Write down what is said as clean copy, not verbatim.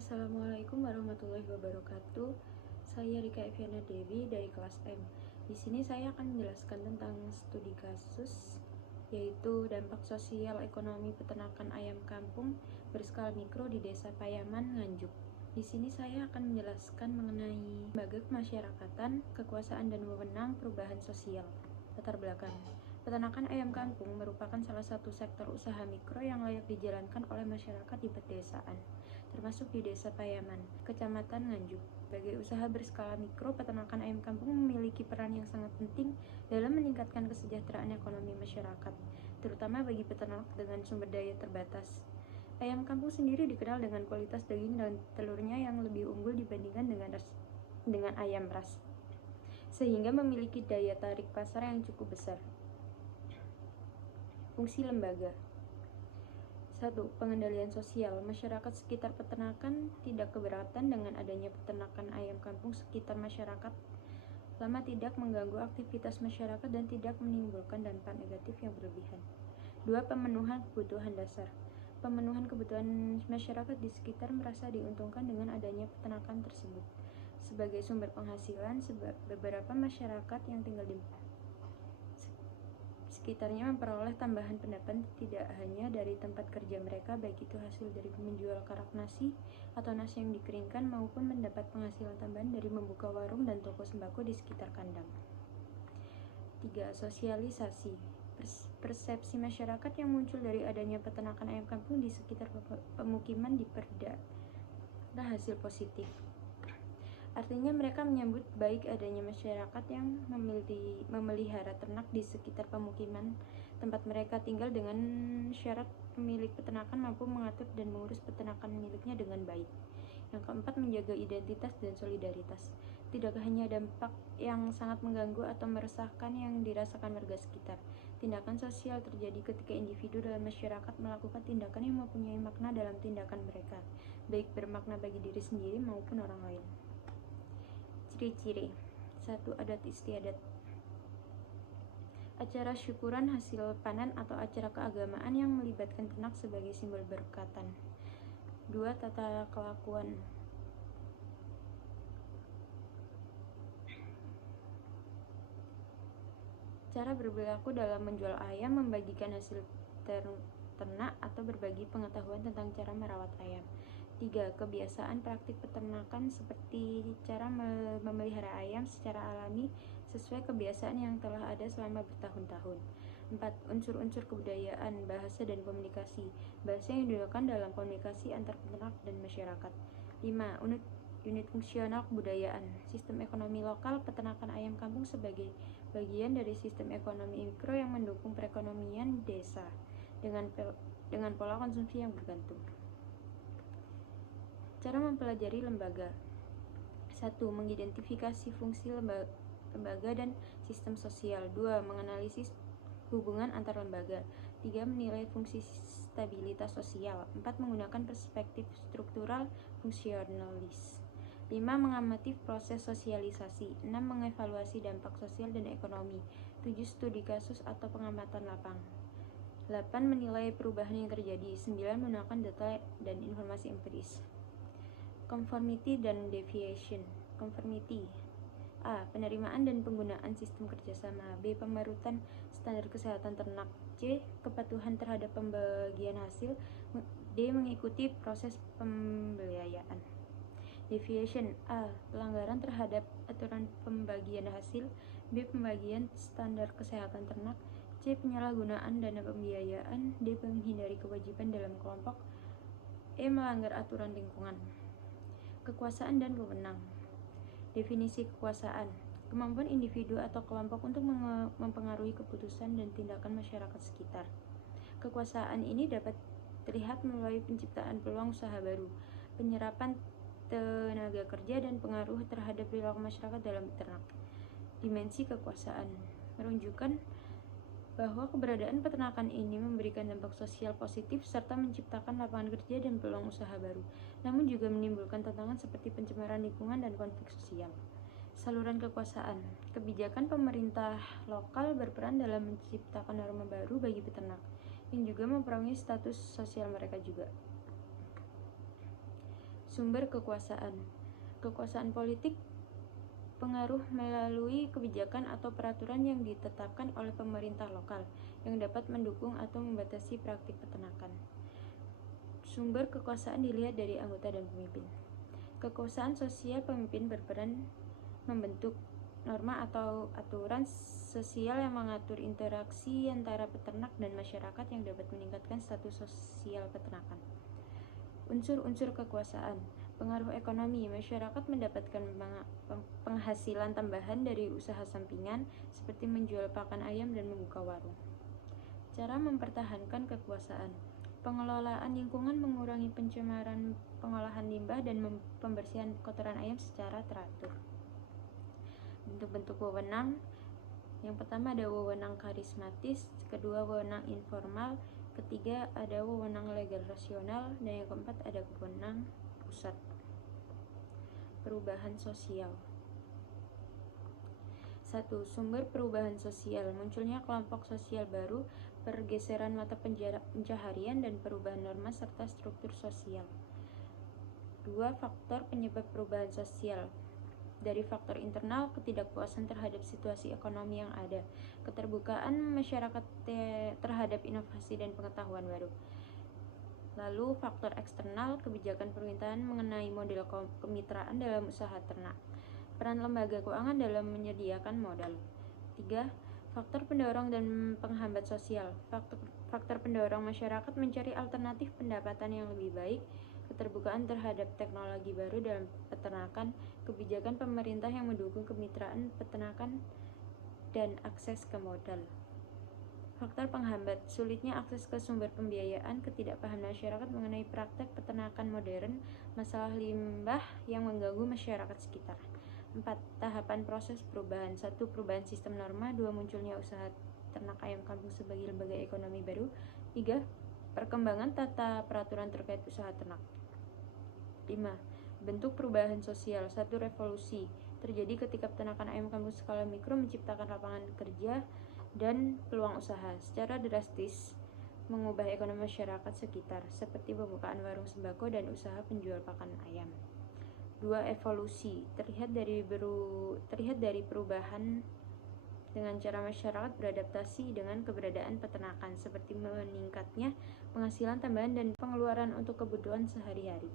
Assalamualaikum warahmatullahi wabarakatuh. Saya Rika Eviana Dewi dari kelas M. Di sini saya akan menjelaskan tentang studi kasus, yaitu dampak sosial ekonomi peternakan ayam kampung berskala mikro di Desa Payaman, Nganjuk. Di sini saya akan menjelaskan mengenai lembaga kemasyarakatan, kekuasaan dan wewenang perubahan sosial. Latar belakang. Peternakan ayam kampung merupakan salah satu sektor usaha mikro yang layak dijalankan oleh masyarakat di pedesaan, termasuk di Desa Payaman, Kecamatan Nganjuk. Sebagai usaha berskala mikro, peternakan ayam kampung memiliki peran yang sangat penting dalam meningkatkan kesejahteraan ekonomi masyarakat, terutama bagi peternak dengan sumber daya terbatas. Ayam kampung sendiri dikenal dengan kualitas daging dan telurnya yang lebih unggul dibandingkan dengan ayam ras, sehingga memiliki daya tarik pasar yang cukup besar. Fungsi lembaga. 1. Pengendalian sosial. Masyarakat sekitar peternakan tidak keberatan dengan adanya peternakan ayam kampung sekitar masyarakat selama tidak mengganggu aktivitas masyarakat dan tidak menimbulkan dampak negatif yang berlebihan. 2. Pemenuhan kebutuhan dasar. Pemenuhan kebutuhan masyarakat di sekitar merasa diuntungkan dengan adanya peternakan tersebut. Sebagai sumber penghasilan, beberapa masyarakat yang tinggal di sekitarnya memperoleh tambahan pendapatan tidak hanya dari tempat kerja mereka, baik itu hasil dari menjual karak nasi atau nasi yang dikeringkan, maupun mendapat penghasilan tambahan dari membuka warung dan toko sembako di sekitar kandang. 3. Sosialisasi. Persepsi masyarakat yang muncul dari adanya peternakan ayam kampung di sekitar pemukiman diperda hasil positif. Artinya mereka menyambut baik adanya masyarakat yang memelihara ternak di sekitar pemukiman tempat mereka tinggal dengan syarat pemilik peternakan mampu mengatur dan mengurus peternakan miliknya dengan baik. Yang keempat, menjaga identitas dan solidaritas. Tidak hanya dampak yang sangat mengganggu atau meresahkan yang dirasakan warga sekitar. Tindakan sosial terjadi ketika individu dalam masyarakat melakukan tindakan yang mempunyai makna dalam tindakan mereka, baik bermakna bagi diri sendiri maupun orang lain. Ciri-ciri. 1. Adat istiadat. Acara syukuran hasil panen atau acara keagamaan yang melibatkan ternak sebagai simbol berkatan. 2. Tata kelakuan. Cara berperilaku dalam menjual ayam, membagikan hasil ternak, atau berbagi pengetahuan tentang cara merawat ayam. 3. Kebiasaan praktik peternakan seperti cara memelihara ayam secara alami sesuai kebiasaan yang telah ada selama bertahun-tahun. 4. Unsur-unsur kebudayaan, bahasa dan komunikasi. Bahasa yang digunakan dalam komunikasi antar peternak dan masyarakat. 5. Unit fungsional kebudayaan. Sistem ekonomi lokal. Peternakan ayam kampung sebagai bagian dari sistem ekonomi mikro yang mendukung perekonomian desa dengan pola konsumsi yang bergantung. Cara mempelajari lembaga. 1. Mengidentifikasi fungsi lembaga dan sistem sosial. 2. Menganalisis hubungan antar lembaga. 3. Menilai fungsi stabilitas sosial. 4. Menggunakan perspektif struktural fungsionalis. 5. Mengamati proses sosialisasi. 6. Mengevaluasi dampak sosial dan ekonomi. 7. Studi kasus atau pengamatan lapang. 8. Menilai perubahan yang terjadi. 9. Menggunakan data dan informasi empiris. Conformity dan deviation. Conformity. A. Penerimaan dan penggunaan sistem kerjasama. B. Pembarutan standar kesehatan ternak. C. Kepatuhan terhadap pembagian hasil. D. Mengikuti proses pembiayaan. Deviation. A. Pelanggaran terhadap aturan pembagian hasil. B. Pembagian standar kesehatan ternak. C. Penyalahgunaan dana pembiayaan. D. Menghindari kewajiban dalam kelompok. E. Melanggar aturan lingkungan. Kekuasaan dan wewenang. Definisi kekuasaan. Kemampuan individu atau kelompok untuk mempengaruhi keputusan dan tindakan masyarakat sekitar. Kekuasaan ini dapat terlihat melalui penciptaan peluang usaha baru, penyerapan tenaga kerja, dan pengaruh terhadap perilaku masyarakat dalam beternak. Dimensi kekuasaan menunjukkan bahwa keberadaan peternakan ini memberikan dampak sosial positif serta menciptakan lapangan kerja dan peluang usaha baru, namun juga menimbulkan tantangan seperti pencemaran lingkungan dan konflik sosial. Saluran kekuasaan. Kebijakan pemerintah lokal berperan dalam menciptakan norma baru bagi peternak, yang juga mempengaruhi status sosial mereka juga. Sumber kekuasaan. Kekuasaan politik pengaruh melalui kebijakan atau peraturan yang ditetapkan oleh pemerintah lokal yang dapat mendukung atau membatasi praktik peternakan. Sumber kekuasaan dilihat dari anggota dan pemimpin. Kekuasaan sosial, pemimpin berperan membentuk norma atau aturan sosial yang mengatur interaksi antara peternak dan masyarakat yang dapat meningkatkan status sosial peternakan. Unsur-unsur kekuasaan. Pengaruh ekonomi. Masyarakat mendapatkan penghasilan tambahan dari usaha sampingan seperti menjual pakan ayam dan membuka warung. Cara mempertahankan kekuasaan. Pengelolaan lingkungan, mengurangi pencemaran pengolahan limbah dan pembersihan kotoran ayam secara teratur. Bentuk-bentuk wewenang. Yang pertama ada wewenang karismatis, kedua wewenang informal, ketiga ada wewenang legal rasional, dan yang keempat ada wewenang pusat. Perubahan sosial. 1. Sumber perubahan sosial. Munculnya kelompok sosial baru, pergeseran mata pencaharian, dan perubahan norma serta struktur sosial. 2. Faktor penyebab perubahan sosial. Dari faktor internal, ketidakpuasan terhadap situasi ekonomi yang ada, keterbukaan masyarakat terhadap inovasi dan pengetahuan baru. Lalu faktor eksternal, kebijakan pemerintahan mengenai model kemitraan dalam usaha ternak. Peran lembaga keuangan dalam menyediakan modal. 3. Faktor pendorong dan penghambat sosial. Faktor pendorong masyarakat mencari alternatif pendapatan yang lebih baik, keterbukaan terhadap teknologi baru dalam peternakan, kebijakan pemerintah yang mendukung kemitraan peternakan, dan akses ke modal. Faktor penghambat, sulitnya akses ke sumber pembiayaan, ketidakpahaman masyarakat mengenai praktek peternakan modern, masalah limbah yang mengganggu masyarakat sekitar. 4. Tahapan proses perubahan. 1. Perubahan sistem norma. 2. Munculnya usaha ternak ayam kampung sebagai lembaga ekonomi baru. 3. Perkembangan tata peraturan terkait usaha ternak. 5. Bentuk perubahan sosial. 1. Revolusi. Terjadi ketika peternakan ayam kampung skala mikro menciptakan lapangan kerja dan peluang usaha secara drastis, mengubah ekonomi masyarakat sekitar, seperti pembukaan warung sembako dan usaha penjual pakan ayam. 2. Evolusi. Terlihat dari perubahan dengan cara masyarakat beradaptasi dengan keberadaan peternakan, seperti meningkatnya penghasilan tambahan dan pengeluaran untuk kebutuhan sehari-hari.